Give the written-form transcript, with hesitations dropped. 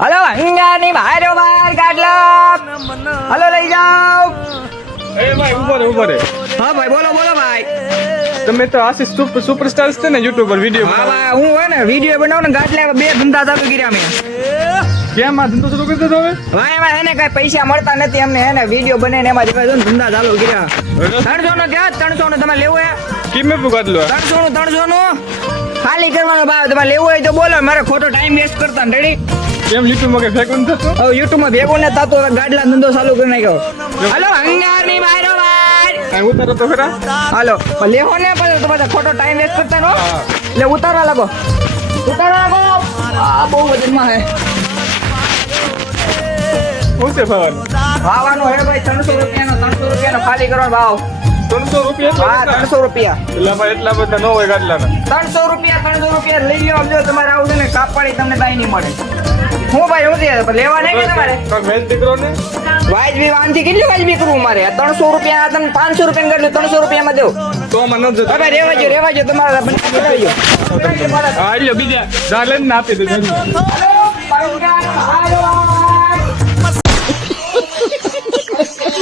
Hello અંગાની બહાર બહાર ગાડલા hello લઈ જાઓ. એ ભાઈ ઉભો રે હા ભાઈ બોલો બોલો ભાઈ. તમે તો આશીષ સુપરસ્ટાર છે ને યુટ્યુબર વિડીયો હા ભાઈ હું હોય ને વિડીયો બનાવું ને ગાડલા બે ધંધા ચાલુ કર્યા મેં. કેમ આ ધંધો શરૂ કરી દીધો હવે? ભાઈ એમાં એને કઈ પૈસા મળતા નથી અમને એને વિડીયો બનાવીને એમાં દેખાય છે ધંધા ચાલુ કર્યા. 300 નો ક્યાં 300 નો તમે લેવું હે? કિંમત પૂછ લો 300 નું ખાલી કરવાનો ભાવ તમારે લેવું હોય તો બોલો મારે ખોટો ટાઈમ વેસ્ટ કરતા ને રેડી. કેમ યુટ્યુબમાં કે ફેક નથી થતો? હવે યુટ્યુબ માં ભેગો ને થતો હવે ગાડલા ધંધો ચાલુ કરી નાખ્યો. હલો અંગારની બહાર બહાર કાંઈ ઉતારો તો ખરા? હાલો પણ લેવો ને પછી તો બધા ખોટો ટાઈમ વેસ્ટ કરતા નો એટલે ઉતારવા લાગો આ બહુ વજનમાં હે. શું છે ભાવનું? ભાવવાનો હે ભાઈ 300 રૂપિયાનો ખાલી કરવાનો ભાવ. 300 રૂપિયા હા 300 રૂપિયા. એટલે ભાઈ એટલા બધા ન હોય ગાડલાના. 300 રૂપિયા લઈ લ્યો. જો તમારે આવું છે ને કાપડી તમને કાંઈ નહીં મળે. હું ભાઈ હું છે લેવા નહીં કે તમારે કોઈ મેચ દીકરો ને વાજબી વાંધી કેટલી વાજબી કરવું મારે 300 રૂપિયા તમે 500 રૂપિયા કરી 300 રૂપિયામાં દેવું. તો મને જ હવે રેવાજો તમારા બંને હા લ્યો બીજા જા લઈને આપી દેજો.